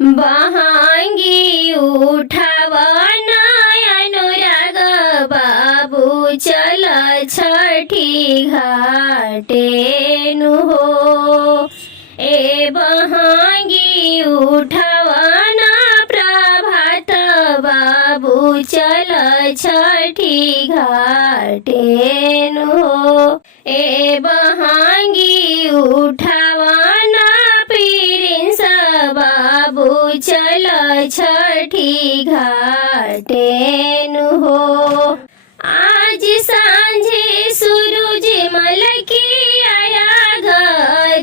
बहांगी उठावना अनुराग बाबू चल छठी घाटे नु हो। ए बहांगी उठावना प्रभात बाबू चल छठी घाटे नु हो। ए बहांगी उठावना प्रिंस बाबू चल छठी घाटे नु हो। आज सांझे सूरज मलकी आराग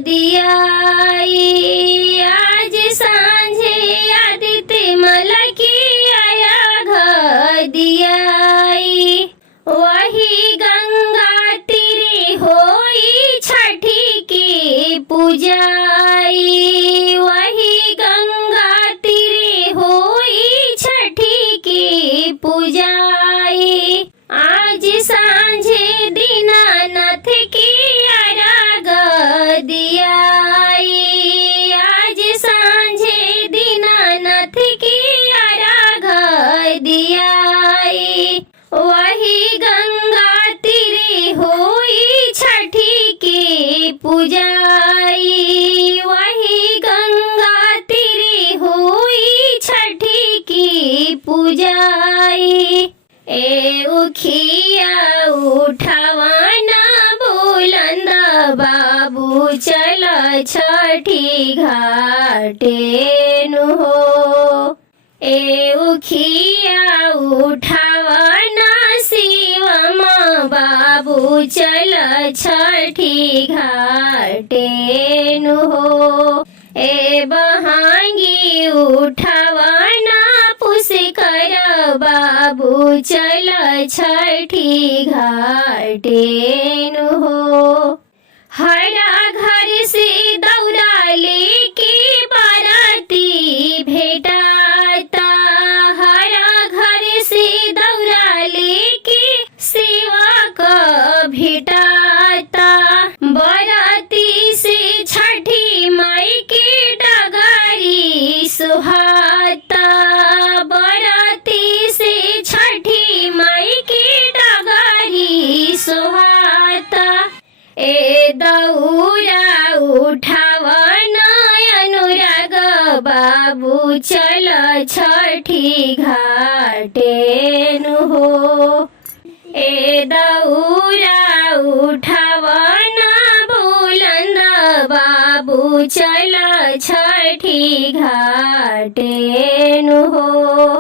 दियाई। आज सांझे आदित्य मलकी आराग दियाई। वही गंगा तीरे होई छठी की पूजाई। वही गंगा तीरे होई छठी की पूजाई। आज सांझे दीनानाथ की आराग दियाई। आज सांझे दीनानाथ की आराग दियाई। वही गंगा तीरे होई छठी की पूजाई। वही गंगा तीरे होई छठी की पूजाई। ए उखिया उठावना बुलंद बाबू चल छठी घाटे नु हो। ए उखिया उठावना शिवम बाबू चल छठी घाटे नु हो। ए बहांगी उठावना पुष्कर बाबू चल छठी घाटे नु हो। हरा घर से दौरा लेके बाराती भेटाता। हरा घर से दौरा लेके सेवा का भेटाता। बाराती से छठी माई के डगारी सुहाता। बाराती से छठी माई के डगारी सुहाता। ए दौरा उठावना अनुराग बाबू चल छठी घाटे नु हो। ए दौरा उठावना बुलंद बाबू चल छठी घाटे नु हो।